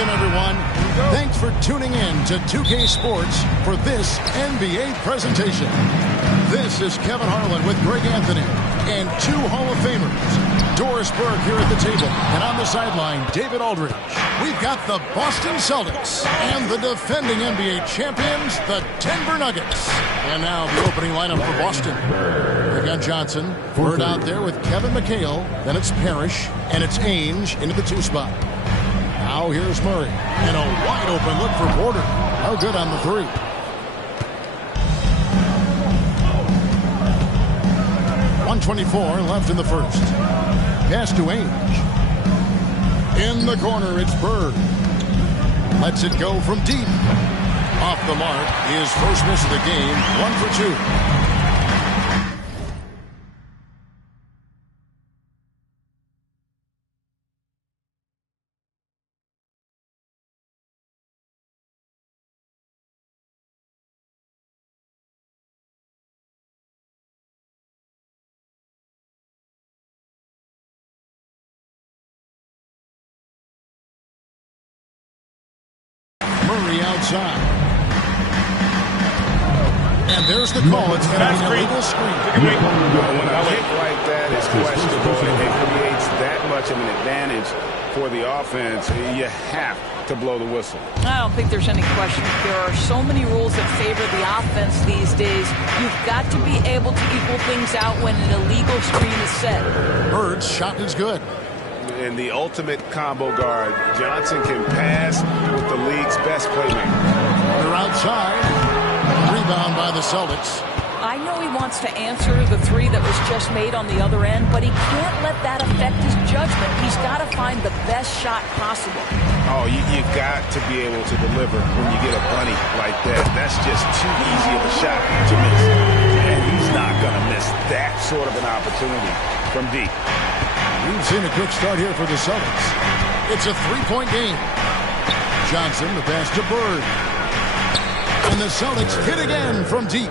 Welcome, everyone. Thanks for tuning in to 2K Sports for this NBA presentation. This is Kevin Harlan with Greg Anthony and two Hall of Famers. Doris Burke here at the table, and on the sideline, David Aldridge. We've got the Boston Celtics and the defending NBA champions, the Denver Nuggets. And now the opening lineup for Boston. We've got Johnson, Bird out there with Kevin McHale, then it's Parrish, and it's Ainge into the 2 spot. Now here's Murray, and a wide open look for Porter. No good on the 3. .124 left in the first. Pass to Ainge. In the corner, it's Bird. Lets it go from deep. Off the mark, his first miss of the game, 1 for 2. Murray outside. And there's the call. It's going to be an illegal screen. When a hit like that is questionable and it creates that much of an advantage for the offense, you have to blow the whistle. I don't think there's any question. There are so many rules that favor the offense these days. You've got to be able to equal things out when an illegal screen is set. Bird's shot is good. And the ultimate combo guard, Johnson can pass with the league's best playmaker. They're outside. Rebound by the Celtics. I know he wants to answer the 3 that was just made on the other end, but he can't let that affect his judgment. He's got to find the best shot possible. Oh, you got to be able to deliver when you get a bunny like that. That's just too easy of a shot to miss. And he's not going to miss that sort of an opportunity from deep. We've seen a quick start here for the Celtics. It's a 3-point game. Johnson, the pass to Bird. And the Celtics hit again from deep.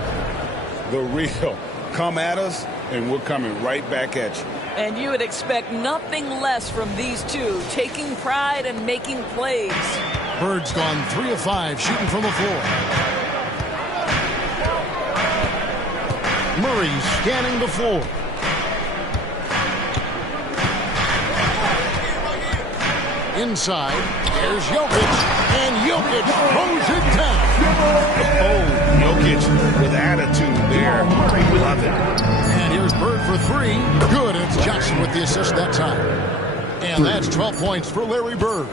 The real come at us, and we're coming right back at you. And you would expect nothing less from these two, taking pride and making plays. Bird's gone 3 of 5, shooting from the floor. Murray scanning the floor. Inside, there's Jokic, and Jokic throws it down. Oh, Jokic with attitude there. We love it. And here's Bird for 3. Good, and it's Johnson with the assist that time. And that's 12 points for Larry Bird.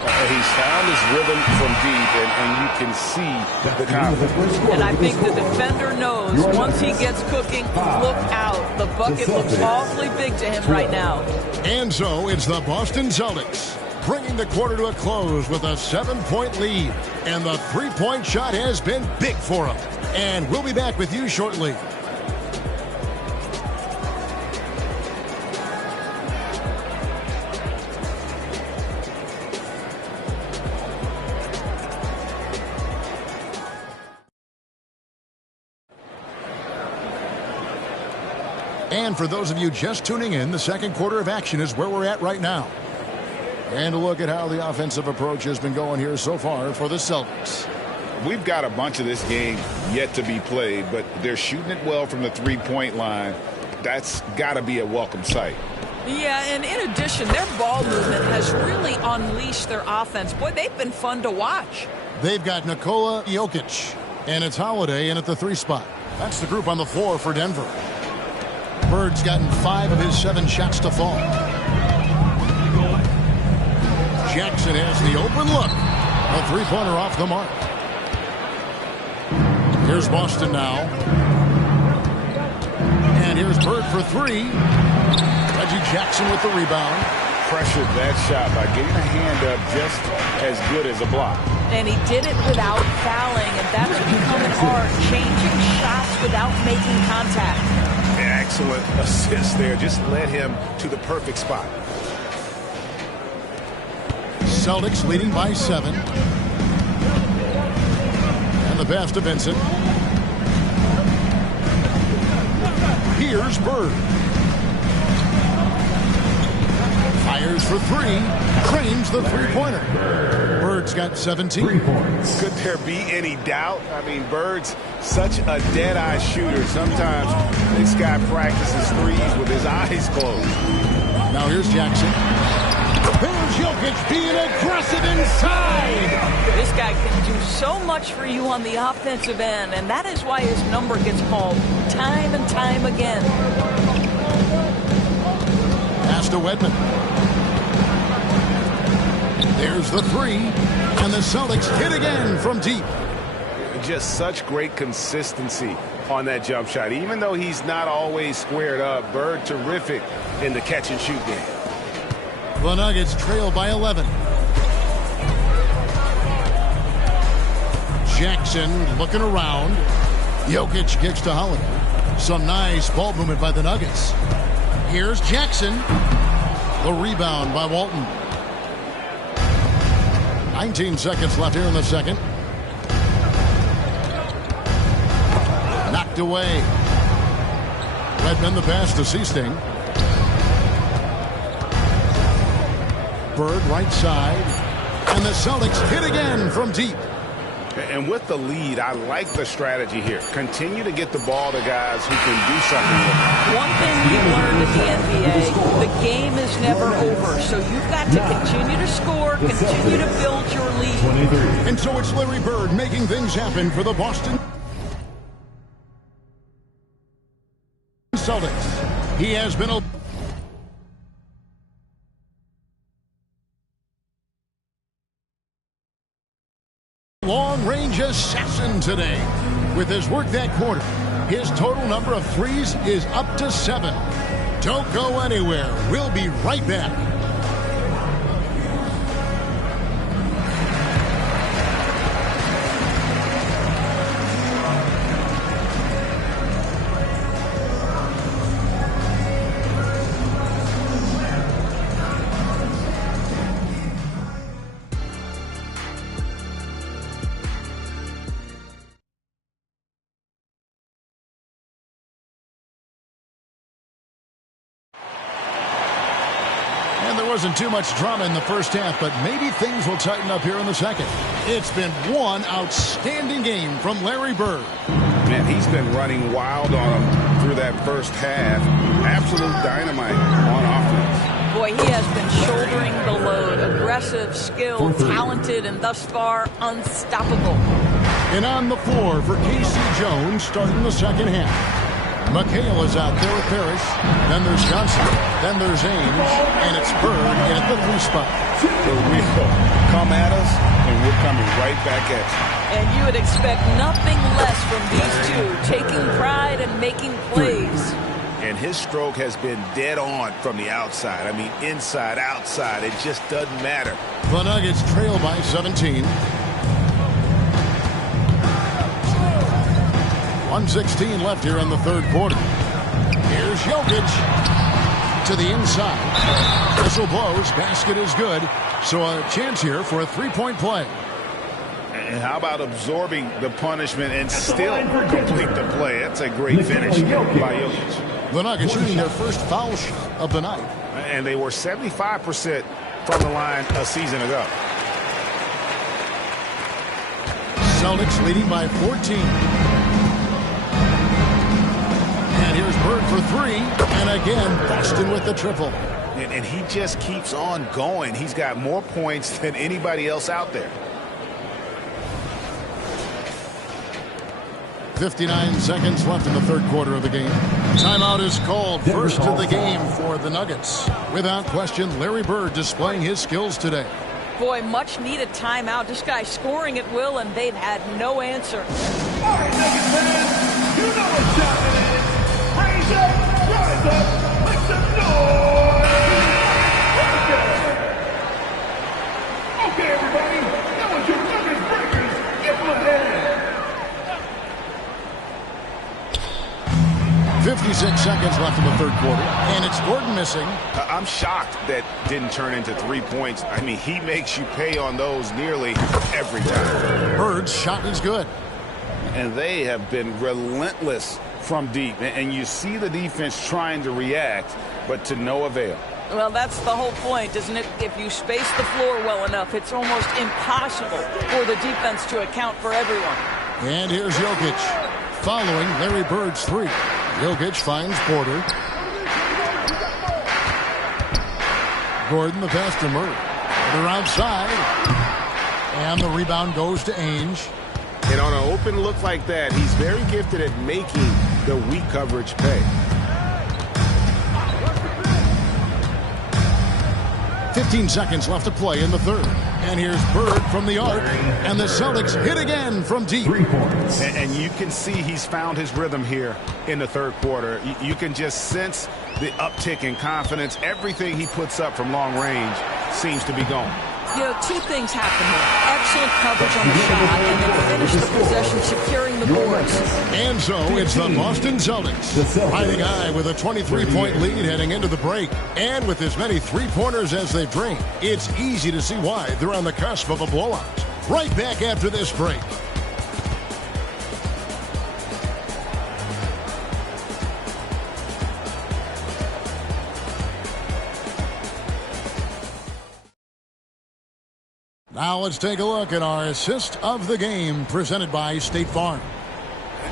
He's found his rhythm from deep, and you can see the confidence. And I think the defender knows once he gets cooking, look out. The bucket looks awfully big to him right now. And so it's the Boston Celtics, bringing the quarter to a close with a 7-point lead. And the 3-point shot has been big for them. And we'll be back with you shortly. And for those of you just tuning in, the second quarter of action is where we're at right now. And a look at how the offensive approach has been going here so far for the Celtics. We've got a bunch of this game yet to be played, but they're shooting it well from the 3-point line. That's got to be a welcome sight. Yeah, and in addition, their ball movement has really unleashed their offense. Boy, they've been fun to watch. They've got Nikola Jokic, and it's Holiday in at the 3 spot. That's the group on the floor for Denver. Bird's gotten 5 of his 7 shots to fall. Jackson has the open look. A 3-pointer off the mark. Here's Boston now. And here's Bird for 3. Reggie Jackson with the rebound. Pressured that shot by getting a hand up just as good as a block. And he did it without fouling, and that's becoming hard. Changing shots without making contact. Excellent assist there. Just led him to the perfect spot. Celtics leading by 7. And the pass to Vincent. Here's Bird. Fires for 3. Trains the 3-pointer. Celtics got 17. 3 points. Could there be any doubt? I mean, Bird's such a dead-eye shooter. Sometimes this guy practices threes with his eyes closed. Now here's Jackson. There's Jokic being aggressive inside. This guy can do so much for you on the offensive end, and that is why his number gets called time and time again. Pass to Wedman. There's the three, and the Celtics hit again from deep. Just such great consistency on that jump shot. Even though he's not always squared up, Bird terrific in the catch-and-shoot game. The Nuggets trail by 11. Jackson looking around. Jokic kicks to Holiday. Some nice ball movement by the Nuggets. Here's Jackson. The rebound by Walton. 19 seconds left here in the second. Knocked away. Redmond the pass to Seasting. Bird right side. And the Celtics hit again from deep. And with the lead, I like the strategy here. Continue to get the ball to guys who can do something. One thing we've learned in the NBA, the game is never over. So you've got to continue to score, continue to build your lead. And so it's Larry Bird making things happen for the Boston Celtics. He has been a long-range assassin today. With his work that quarter, his total number of threes is up to 7. Don't go anywhere. We'll be right back. Wasn't too much drama in the first half, but maybe things will tighten up here in the second. It's been one outstanding game from Larry Bird. Man, he's been running wild on him through that first half. Absolute dynamite on offense. Boy, he has been shouldering the load. Aggressive, skilled, talented, and thus far unstoppable. And on the floor for Casey Jones starting the second half. McHale is out there with Parrish. Then there's Johnson. Then there's Ames. And it's Bird in at the 3 spot. The wheel come at us, and we're coming right back at you. And you would expect nothing less from these two, taking pride and making plays. And his stroke has been dead on from the outside. I mean, inside, outside, it just doesn't matter. The Nuggets trail by 17. 1:16 left here in the third quarter. Here's Jokic to the inside. Whistle blows. Basket is good. So a chance here for a three-point play. And how about absorbing the punishment and still complete the play? That's a great finish by Jokic. The Nuggets shooting their first foul shot of the night. And they were 75% from the line a season ago. Celtics leading by 14. And here's Bird for 3. And again, Boston with the triple. And he just keeps on going. He's got more points than anybody else out there. 59 seconds left in the third quarter of the game. Timeout is called. First of the game for the Nuggets. Without question, Larry Bird displaying his skills today. Boy, much needed timeout. This guy scoring at will, and they've had no answer. All right, Nuggets fans, you know what time it is. Raise up, rise up, make some noise. Okay, everybody, that was your Nuggets breakers. Give them a hand. 56 seconds left in the third quarter, and it's Gordon missing. I'm shocked that didn't turn into 3 points. I mean, he makes you pay on those nearly every time. Bird's shot is good. And they have been relentless from deep. And you see the defense trying to react, but to no avail. Well, that's the whole point, isn't it? If you space the floor well enough, it's almost impossible for the defense to account for everyone. And here's Jokic following Larry Bird's three. Jokic finds Porter. Gordon, the pass to Murray. They're outside. And the rebound goes to Ainge. And on an open look like that, he's very gifted at making the weak coverage pay. 15 seconds left to play in the third. And here's Bird from the arc. And the Celtics hit again from deep. 3 points. And you can see he's found his rhythm here in the third quarter. You can just sense the uptick in confidence. Everything he puts up from long range seems to be going. You know, two things happen here. Excellent coverage on the shot, and then finish the possession securing the boards. And so it's the Boston Celtics riding high with a 23-point lead heading into the break. And with as many three-pointers as they've drained, it's easy to see why they're on the cusp of a blowout. Right back after this break. Now let's take a look at our assist of the game presented by State Farm.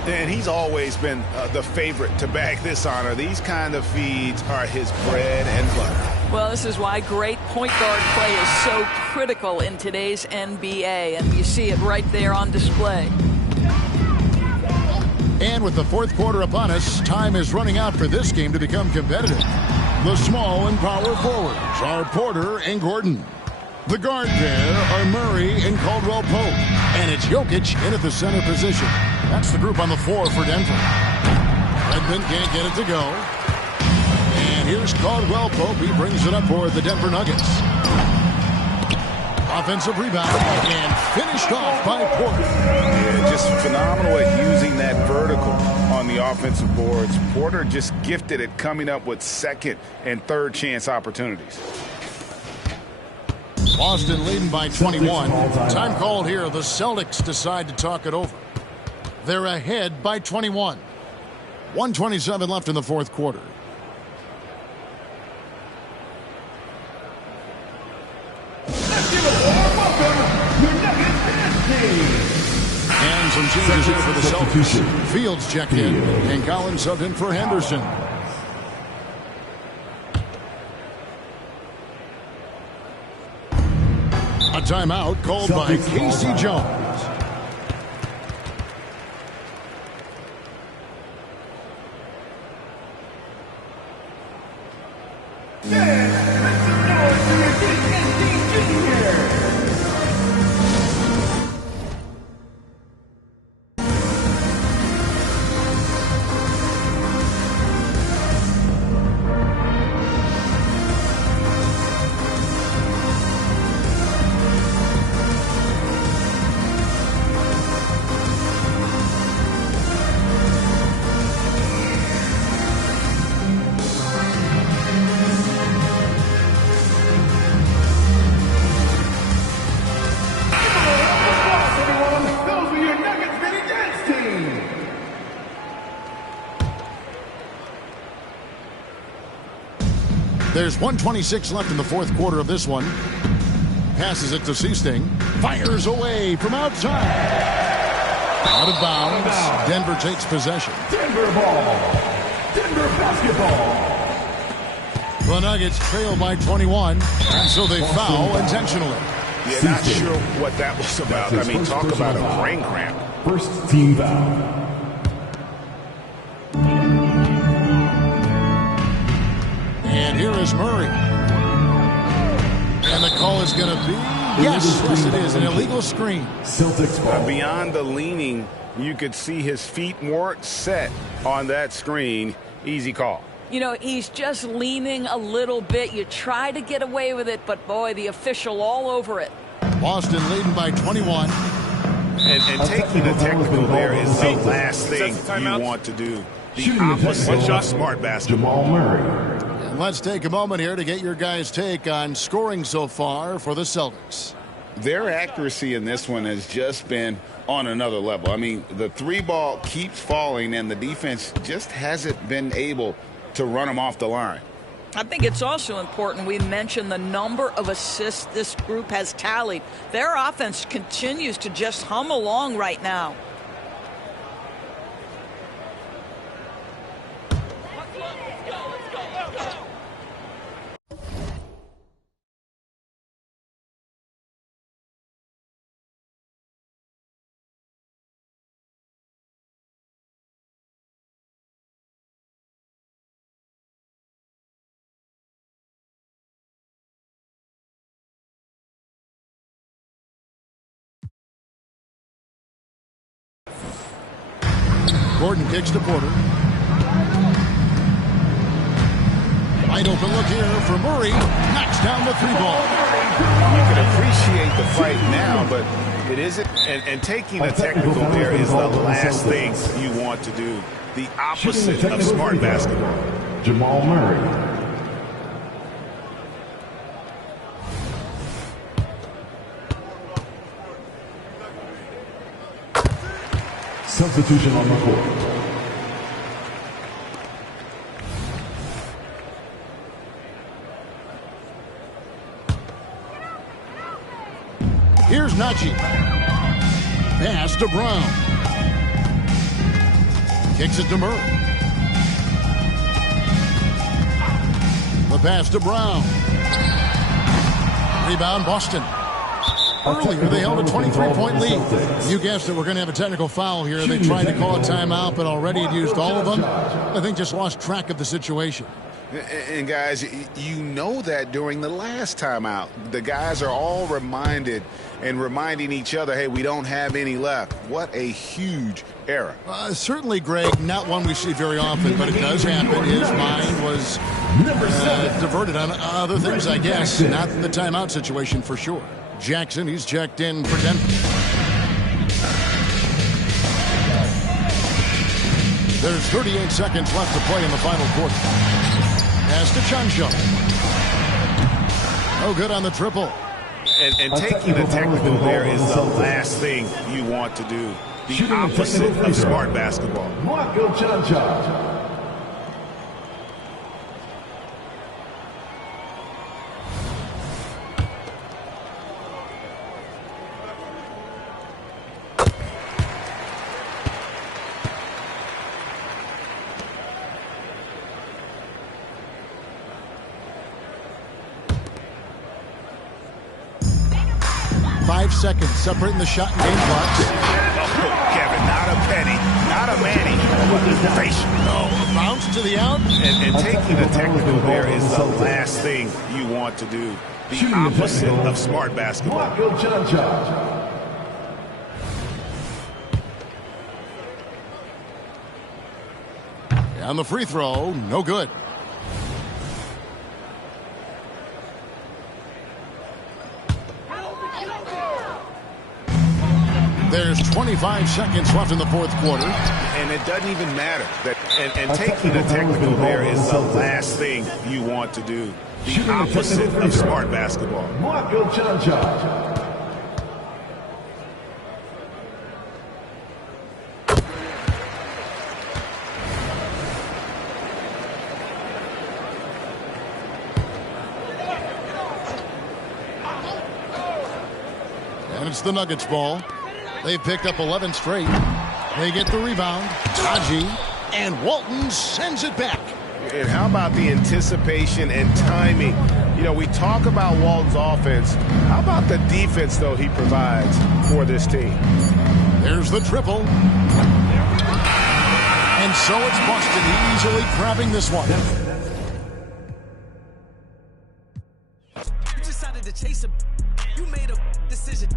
And he's always been the favorite to bag this honor. These kind of feeds are his bread and butter. Well, this is why great point guard play is so critical in today's NBA, and you see it right there on display. And with the fourth quarter upon us, time is running out for this game to become competitive. The small and power forwards are Porter and Gordon. The guard pair are Murray and Caldwell Pope. And it's Jokic in at the center position. That's the group on the floor for Denver. Redmond can't get it to go. And here's Caldwell Pope. He brings it up for the Denver Nuggets. Offensive rebound and finished off by Porter. Yeah, just phenomenal at using that vertical on the offensive boards. Porter just gifted at coming up with second and third chance opportunities. Boston leading by 21. Time called here. The Celtics decide to talk it over. They're ahead by 21. 1:27 left in the fourth quarter. Let's give a warm welcome, your Nuggets dance team. And some changes here for the Celtics. Fields checked in, and Collins subbed in for Henderson. A timeout called by Casey Jones. There's 1:26 left in the fourth quarter of this one. Passes it to Seasting. Fires away from outside. Out of bounds. Denver takes possession. Denver ball. Denver basketball. The Nuggets trail by 21, and so they foul intentionally. Yeah, not sure what that was about. I mean, talk about a brain cramp. First team foul. And here is Murray. And the call is going to be, yes, it is, an illegal screen. Celtics ball. Beyond the leaning, you could see his feet weren't set on that screen. Easy call. You know, he's just leaning a little bit. You try to get away with it, but boy, the official all over it. Boston leading by 21. And taking the technical there is the last thing you want to do. The opposite of smart basketball. Jamal Murray. And let's take a moment here to get your guys' take on scoring so far for the Celtics. Their accuracy in this one has just been on another level. I mean, the three ball keeps falling, and the defense just hasn't been able to run them off the line. I think it's also important we mention the number of assists this group has tallied. Their offense continues to just hum along right now. Gordon kicks to Porter. Wide open look here for Murray. Knocks down the three ball. You can appreciate the fight now, but it isn't. And taking a technical there is the last thing you want to do. The opposite of smart basketball. Jamal Murray. Substitution on the court. Here's Najee. Pass to Brown. Kicks it to Murray. The pass to Brown. Rebound Boston. Earlier, they held a 23-point lead. You guessed it, we're going to have a technical foul here. They tried to call a timeout, but already had used all of them. I think just lost track of the situation. And guys, you know that during the last timeout, the guys are all reminding each other, hey, we don't have any left. What a huge error. Certainly, Greg, not one we see very often, but it does happen. His mind was diverted on other things, I guess. Not the timeout situation for sure. Jackson, he's checked in for Denver. There's 38 seconds left to play in the final quarter. Pass to Chancho. No good on the triple. And taking the technical there is the last thing you want to do. The opposite of smart basketball. Marco Chancho. Seconds separating the shot and game clocks. Oh, Kevin, not a penny, not a Manny. Bounce to the out. And taking the technical there is the last thing you want to do. The opposite of smart basketball. Marco Chancho. On the free throw, no good. There's 25 seconds left in the fourth quarter. And it doesn't even matter. And taking the technical there is the last thing you want to do. The opposite of smart basketball. Marco Chancho. And it's the Nuggets ball. They've picked up 11 straight. They get the rebound. Najee. And Walton sends it back. And how about the anticipation and timing? You know, we talk about Walton's offense. How about the defense, though, he provides for this team? There's the triple. And so it's Boston easily grabbing this one. You decided to chase him. You made a decision.